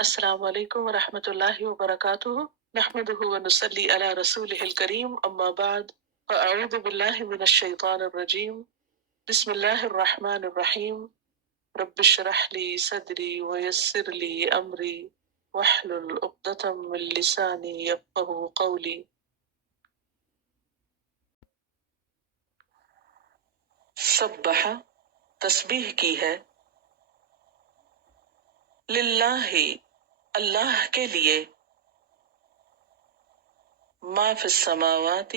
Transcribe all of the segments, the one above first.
السلام علیکم ورحمۃ اللہ وبرکاتہ نحمده ونصلی علی رسوله الکریم اما بعد فاعوذ باللہ من الشیطان الرجیم بسم اللہ الرحمن الرحیم رب اشرح لی صدری ویسر لی امری واحلل عقدۃ من لسانی یفقهوا قولی۔ سبح تسبیح کی ہے، للہ اللہ کے لیے، ما فی السماوات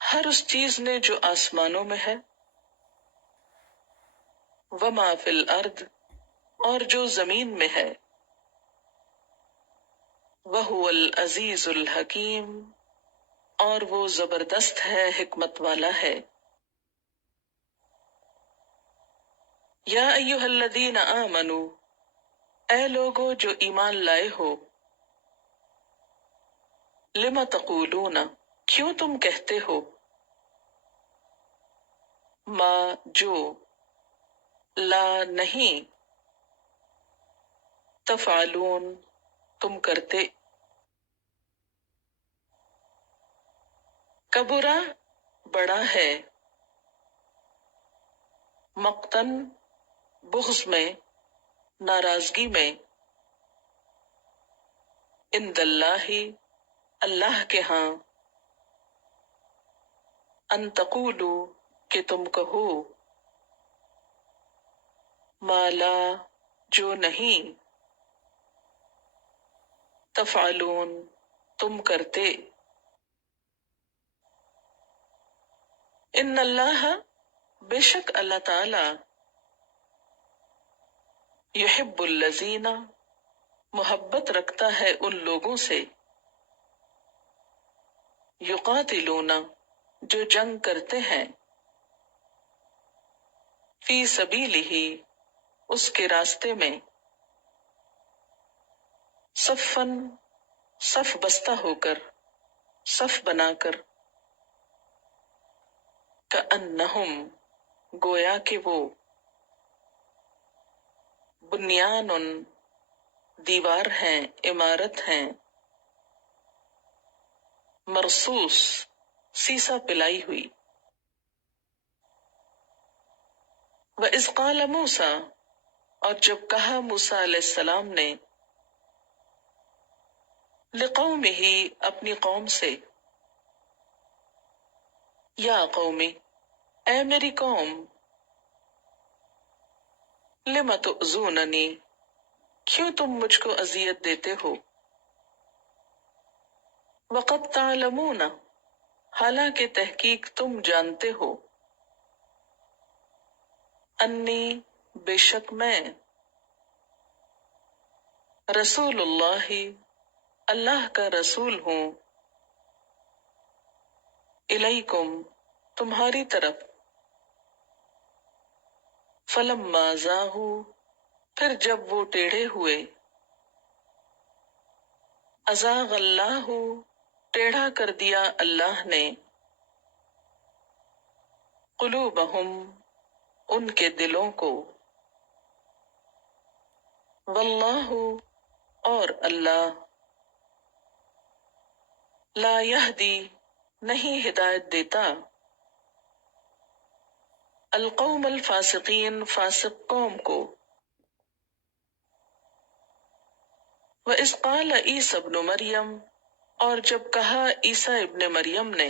ہر اس چیز نے جو آسمانوں میں ہے، وما فی الارض اور جو زمین میں ہے، وہو العزیز الحکیم اور وہ زبردست ہے، حکمت والا ہے۔ یا ایہا الذین آمنو اے لوگو جو ایمان لائے ہو، لم تقولون کیوں تم کہتے ہو، ما جو، لا نہیں، تفعلون تم کرتے، کبرا بڑا ہے، مقتن بغض میں، ناراضگی میں، عند اللہ اللہ کے ہاں، ان تقولو کہ تم کہو، ما لا جو نہیں، تفعلون تم کرتے۔ ان اللہ بے شک اللہ تعالی، یحب الذین محبت رکھتا ہے ان لوگوں سے، یقاتلون جو جنگ کرتے ہیں، فی سبیلہ اس کے راستے میں، صفن صف بستہ ہو کر، صف بنا کر، کأنہم گویا کہ وہ، بنیان دیوار ہیں، عمارت ہیں، مرصوص سیسا پلائی ہوئی۔ وَإِذْ قَالَ مُوسیٰ اور جب کہا موسیٰ علیہ السلام نے، لقومہ اپنی قوم سے، یا قومی اے میری قوم، لم تؤذوننی کیوں تم مجھ کو اذیت دیتے ہو، وقد تعلمون حالانکہ تحقیق تم جانتے ہو، انی بے شک میں، رسول اللہ اللہ کا رسول ہوں، الیکم تمہاری طرف، فلما زاغوا پھر جب وہ ٹیڑھے ہوئے، ازاغ اللہ ٹیڑھا کر دیا اللہ نے، قلوبہم ان کے دلوں کو، واللہ اور اللہ، لا یہدی نہیں ہدایت دیتا، القوم الفاسقین فاسق قوم کو۔ وَإِذْ قَالَ عِیسیٰ ابْنُ مریم اور جب کہا عیسیٰ ابن مریم نے،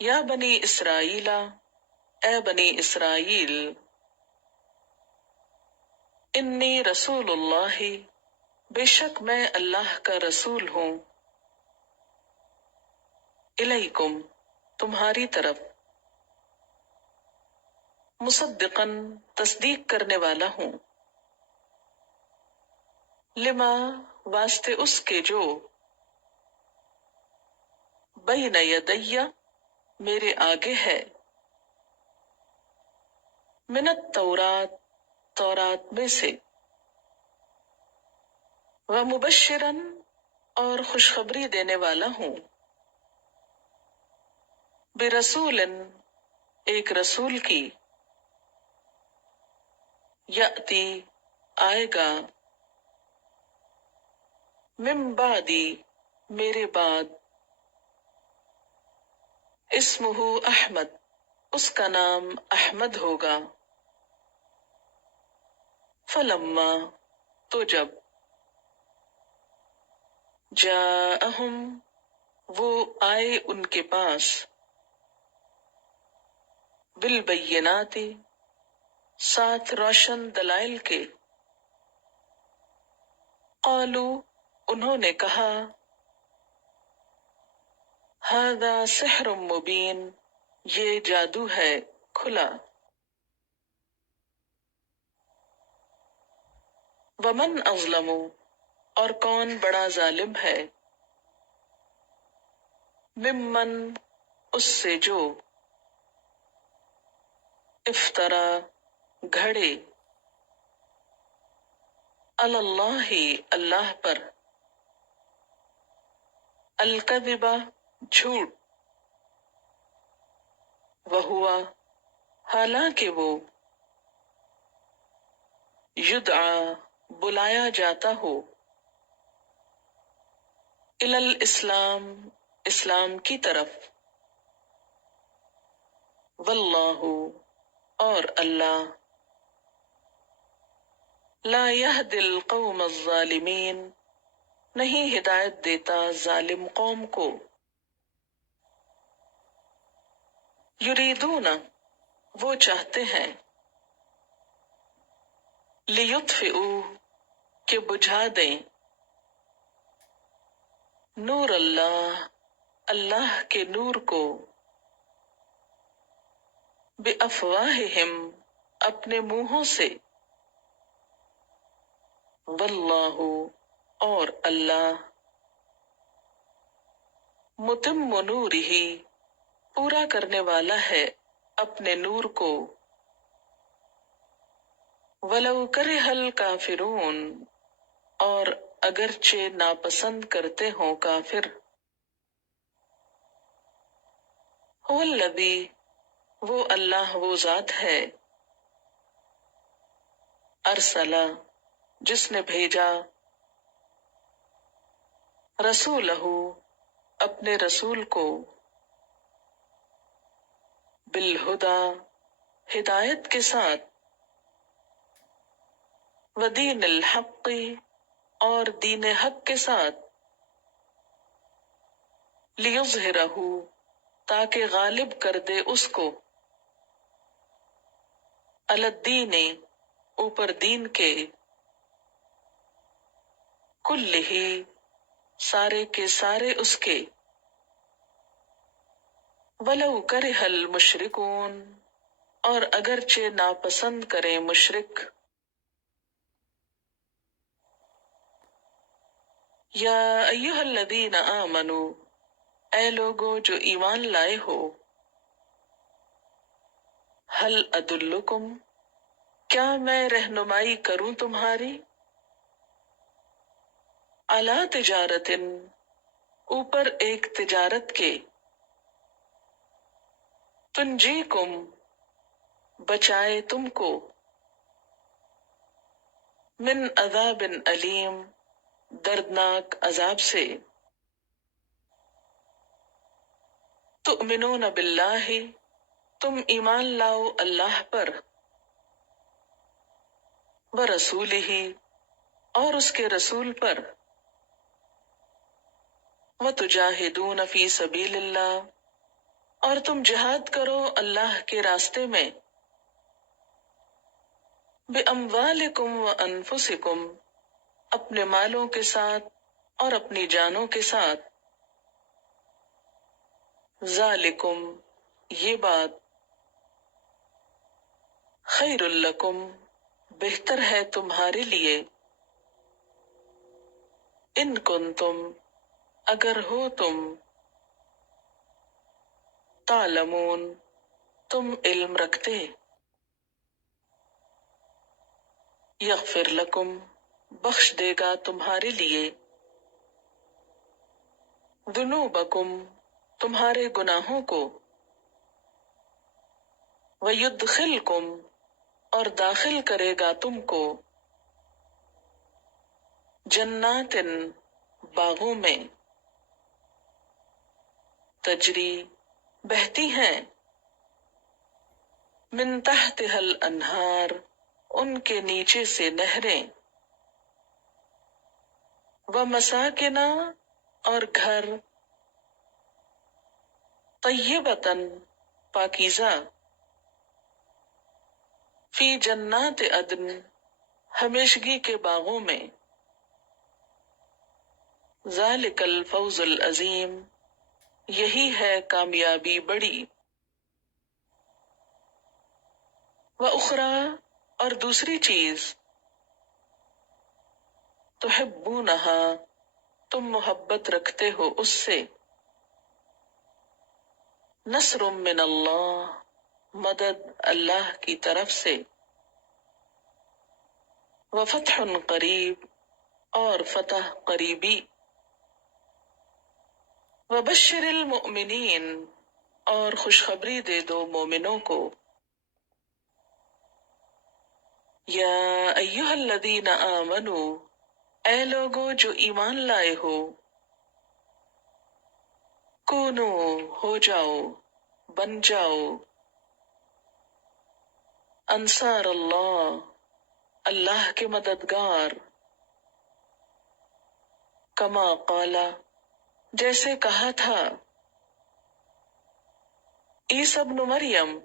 یا بنی اسرائیل اے بنی اسرائیل، انی رسول اللہ بے شک میں اللہ کا رسول ہوں، الیکم تمہاری طرف، مصدقاً تصدیق کرنے والا ہوں، لما واسطے اس کے جو، بین یدی میرے آگے ہے، من التورات تورات میں سے، ومبشراً اور خوشخبری دینے والا ہوں، برسول ایک رسول کی، یأتی آئے گا، من بعدی میرے بعد، اسمہ احمد اس کا نام احمد ہوگا، فلما تو جب، جاءہم وہ آئے ان کے پاس، بالبینات ساتھ روشن دلائل کے، قالو انہوں نے کہا، ھذا سحر مبین یہ جادو ہے کھلا، ومن اظلم اور کون بڑا ظالم ہے، ممن اس سے جو، افطرا گھڑے، علی اللہ اللہ پر، الکذب جھوٹ، وہوا حالانکہ وہ، یدعا بلایا جاتا ہو، الی الاسلام اسلام کی طرف، واللہ اور اللہ، لا یہدی القوم الظالمین نہیں ہدایت دیتا ظالم قوم کو، یریدون وہ چاہتے ہیں، لیطفئوا کہ بجھا دیں، نور اللہ اللہ کے نور کو، بافواہہم اپنے منہوں سے، واللہ اور اللہ، متم نورہ پورا کرنے والا ہے اپنے نور کو، ولو کرہ الکافرون اور اگرچہ ناپسند کرتے ہوں کافر، هو الذی وہ اللہ وہ ذات ہے، ارسلہ جس نے بھیجا، رسولہ اپنے رسول کو، بالہدی ہدایت کے ساتھ، ودین الحق اور دین حق کے ساتھ، لیظہرہ تاکہ غالب کر دے اس کو، علی الدین اوپر دین کے، کلہ سارے کے سارے اس کے، ولو کرہ المشرکون اور اگرچہ ناپسند کریں مشرک، یا ایہا الذین آمنوا اے لوگو جو ایمان لائے ہو، ہل ادلکم کیا میں رہنمائی کروں تمہاری، علی تجارت اوپر ایک تجارت کے، تنجیکم بچائے تم کو، من عذاب علیم دردناک عذاب سے، تؤمنون باللہ تم ایمان لاؤ اللہ پر، ورسولہ اور اس کے رسول پر، وتجاہدون فی سبیل اللہ اور تم جہاد کرو اللہ کے راستے میں، باموالکم وانفسکم اپنے مالوں کے ساتھ اور اپنی جانوں کے ساتھ، ذالکم یہ بات، خیر لکم بہتر ہے تمہارے لیے، ان کنتم اگر ہو تم، تعلمون تم علم رکھتے، یغفر لکم بخش دے گا تمہارے لیے، ذنوبکم تمہارے گناہوں کو، ویدخلکم اور داخل کرے گا تم کو، جناتن باغوں میں، تجری بہتی ہیں، من تحتها الانہار ان کے نیچے سے نہریں، ومساکنا اور گھر، طیبتن پاکیزہ، فی جنات عدن ہمیشگی کے باغوں میں، ذالک الفوز العظیم یہی ہے کامیابی بڑی، وَأُخْرَى اور دوسری چیز، تحبونہا تم محبت رکھتے ہو اس سے، نصر من اللہ مدد اللہ کی طرف سے، وفتح قریب اور فتح قریبی، وبشر المؤمنین اور خوشخبری دے دو مومنوں کو، یا ایہا الذین آمنوا اے لوگو جو ایمان لائے ہو، کونو ہو جاؤ، بن جاؤ، انصار اللہ اللہ کے مددگار، کما قالا جیسے کہا تھا، عیسیٰ ابن مریم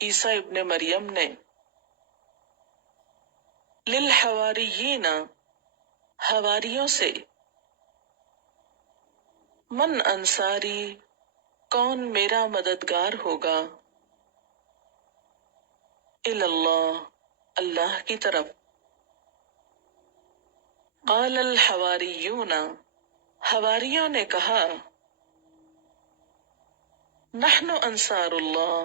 عیسیٰ ابن مریم نے، للحواریین حواریوں سے، من انصاری کون میرا مددگار ہوگا، اللہ اللہ کی طرف، قال الحواریون حواریوں نے کہا، نحن انصار اللہ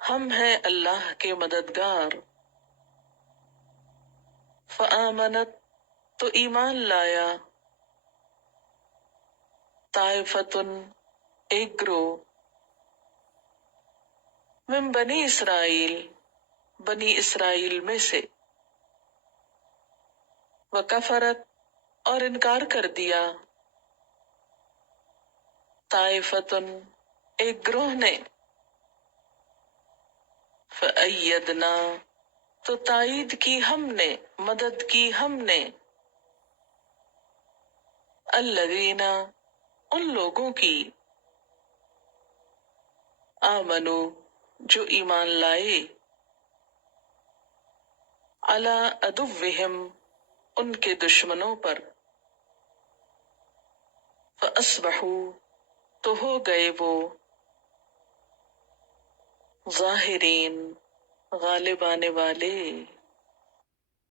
ہم ہیں اللہ کے مددگار، فآمنت تو ایمان لایا، طائفتن ایک گروہ، من بنی اسرائیل بنی اسرائیل میں سے، وکفرت اور انکار کر دیا، طائفتن ایک گروہ نے، فأیدنا تو تائید کی ہم نے، مدد کی ہم نے، الذین ان لوگوں کی، آمنو جو ایمان لائے، علی عدوہم ان کے دشمنوں پر، فاصبحوا تو ہو گئے وہ، ظاہرین غالب آنے والے،